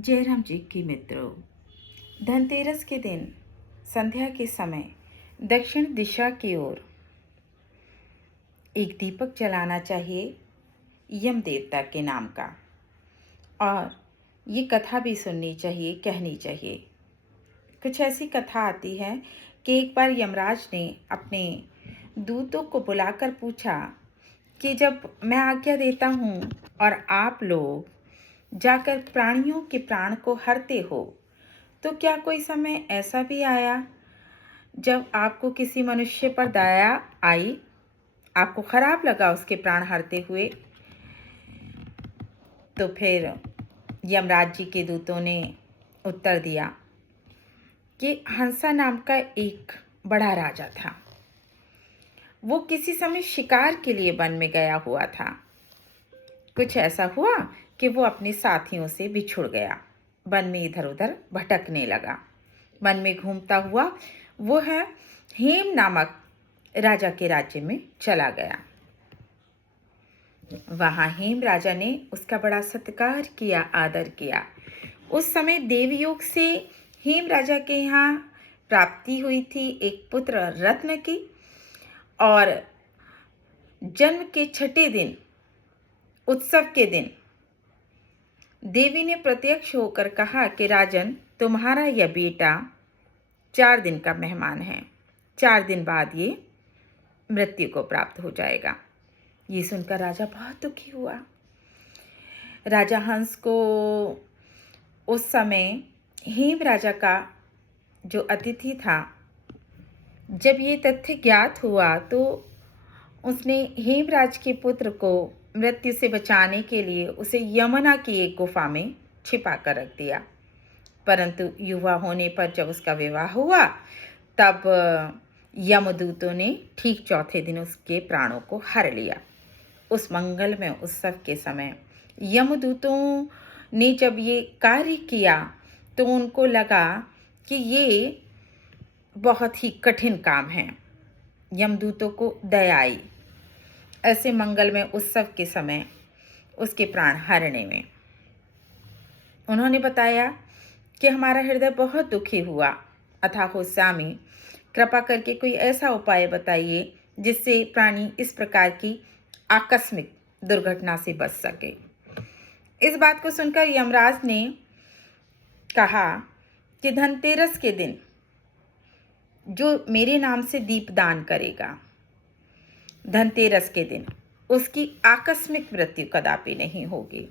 जयराम जी की मित्रों, धनतेरस के दिन संध्या के समय दक्षिण दिशा की ओर एक दीपक जलाना चाहिए यम देवता के नाम का। और ये कथा भी सुननी चाहिए, कहनी चाहिए। कुछ ऐसी कथा आती है कि एक बार यमराज ने अपने दूतों को बुलाकर पूछा कि जब मैं आज्ञा देता हूँ और आप लोग जाकर प्राणियों के प्राण को हरते हो, तो क्या कोई समय ऐसा भी आया जब आपको किसी मनुष्य पर दया आई, आपको खराब लगा उसके प्राण हरते हुए? तो फिर यमराज जी के दूतों ने उत्तर दिया कि हंसा नाम का एक बड़ा राजा था। वो किसी समय शिकार के लिए वन में गया हुआ था। कुछ ऐसा हुआ कि वो अपने साथियों से बिछुड़ गया, वन में इधर उधर भटकने लगा। वन में घूमता हुआ वो है हेम नामक राजा के राज्य में चला गया। वहां हेम राजा ने उसका बड़ा सत्कार किया, आदर किया। उस समय देवयोग से हेम राजा के यहाँ प्राप्ति हुई थी एक पुत्र रत्न की। और जन्म के छठे दिन, उत्सव के दिन, देवी ने प्रत्यक्ष होकर कहा कि राजन, तुम्हारा यह बेटा 4 दिन का मेहमान है। 4 दिन बाद ये मृत्यु को प्राप्त हो जाएगा। ये सुनकर राजा बहुत दुखी हुआ। राजा हंस को उस समय हेम राजा का जो अतिथि था, जब ये तथ्य ज्ञात हुआ तो उसने हेमराज के पुत्र को मृत्यु से बचाने के लिए उसे यमुना की एक गुफा में छिपा कर रख दिया। परंतु युवा होने पर जब उसका विवाह हुआ, तब यमदूतों ने ठीक चौथे दिन उसके प्राणों को हर लिया। उस मंगलमय उत्सव के समय यमदूतों ने जब ये कार्य किया तो उनको लगा कि ये बहुत ही कठिन काम है। यमदूतों को दया आई ऐसे मंगलमय उत्सव के समय उसके प्राण हरने में। उन्होंने बताया कि हमारा हृदय बहुत दुखी हुआ। अथाहो स्वामी, कृपा करके कोई ऐसा उपाय बताइए जिससे प्राणी इस प्रकार की आकस्मिक दुर्घटना से बच सके। इस बात को सुनकर यमराज ने कहा कि धनतेरस के दिन जो मेरे नाम से दीपदान करेगा, धनतेरस के दिन उसकी आकस्मिक मृत्यु कदापि नहीं होगी।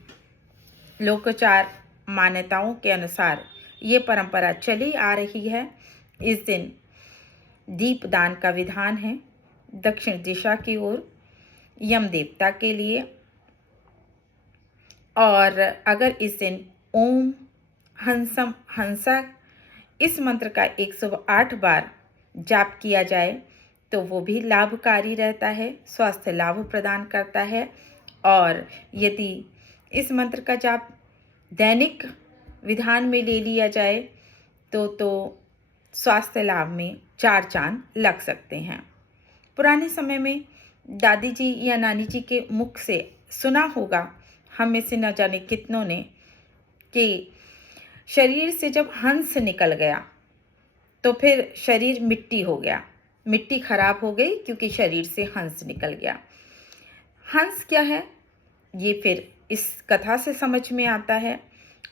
लोकोचार मान्यताओं के अनुसार ये परंपरा चली आ रही है। इस दिन दीपदान का विधान है दक्षिण दिशा की ओर यम देवता के लिए। और अगर इस दिन ओम हंसम हंसा इस मंत्र का 108 बार जाप किया जाए तो वो भी लाभकारी रहता है, स्वास्थ्य लाभ प्रदान करता है। और यदि इस मंत्र का जाप दैनिक विधान में ले लिया जाए तो स्वास्थ्य लाभ में 4 चांद लग सकते हैं। पुराने समय में दादी जी या नानी जी के मुख से सुना होगा, हम में से न जाने कितनों ने, कि शरीर से जब हंस निकल गया तो फिर शरीर मिट्टी हो गया, मिट्टी खराब हो गई क्योंकि शरीर से हंस निकल गया। हंस क्या है ये फिर इस कथा से समझ में आता है।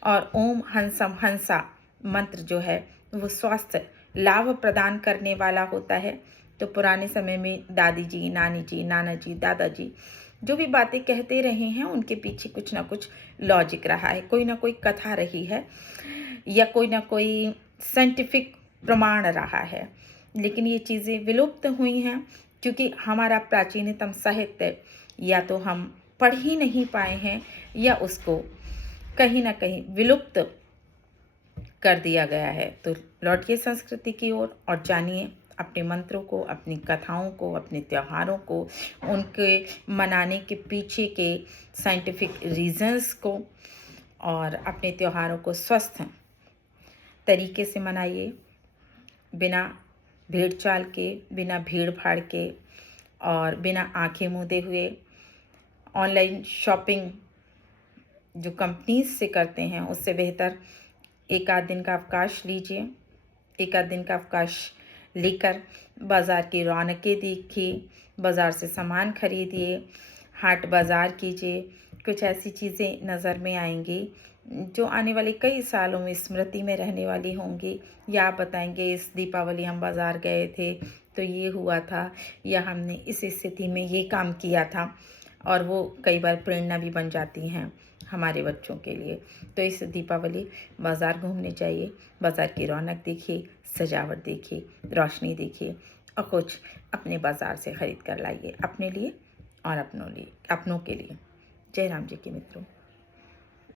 और ओम हंसम हंसा मंत्र जो है वो स्वास्थ्य लाभ प्रदान करने वाला होता है। तो पुराने समय में दादी जी, नानी जी, नाना जी, दादाजी जो भी बातें कहते रहे हैं उनके पीछे कुछ ना कुछ लॉजिक रहा है, कोई ना कोई कथा रही है या कोई ना कोई साइंटिफिक प्रमाण रहा है। लेकिन ये चीज़ें विलुप्त हुई हैं क्योंकि हमारा प्राचीनतम साहित्य या तो हम पढ़ ही नहीं पाए हैं या उसको कहीं ना कहीं विलुप्त कर दिया गया है। तो लौटिए संस्कृति की ओर और जानिए अपने मंत्रों को, अपनी कथाओं को, अपने त्योहारों को, उनके मनाने के पीछे के साइंटिफिक रीजंस को, और अपने त्योहारों को स्वस्थ तरीके से मनाइए, बिना भेड़ चाल के, बिना भीड़ भाड़ के और बिना आंखें मूंदे हुए। ऑनलाइन शॉपिंग जो कंपनीज से करते हैं उससे बेहतर एक आध दिन का अवकाश लीजिए। एक आध दिन का अवकाश लेकर बाज़ार की रौनकें देखिए, बाज़ार से सामान खरीदिए, हाट बाज़ार कीजिए। कुछ ऐसी चीज़ें नज़र में आएंगी जो आने वाले कई सालों में स्मृति में रहने वाली होंगी, या आप बताएंगे इस दीपावली हम बाज़ार गए थे तो ये हुआ था, या हमने इस स्थिति में ये काम किया था, और वो कई बार प्रेरणा भी बन जाती हैं हमारे बच्चों के लिए। तो इस दीपावली बाज़ार घूमने चाहिए, बाज़ार की रौनक देखिए, सजावट देखिए, रोशनी देखिए, और कुछ अपने बाज़ार से ख़रीद कर लाइए अपने लिए और अपनों के लिए। जय राम जी के मित्रों।